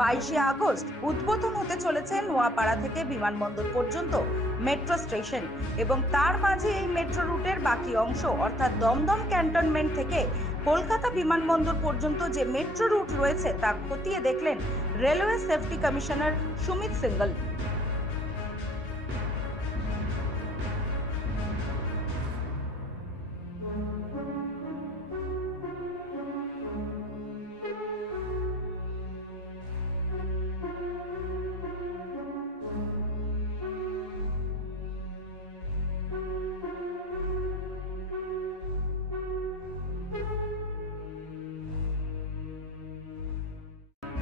22শে আগস্ট উদ্বোধন হতে চলেছে নোয়াপাড়া থেকে বিমানবন্দর পর্যন্ত মেট্রো স্টেশন এবং তার মাঝে এই মেট্রো রুটের বাকি অংশ অর্থাৎ দমদম ক্যান্টনমেন্ট থেকে কলকাতা বিমানবন্দর পর্যন্ত যে মেট্রো রুট রয়েছে তা খতিয়ে দেখলেন রেলওয়ে সেফটি কমিশনার সুমিত সিঙ্গল।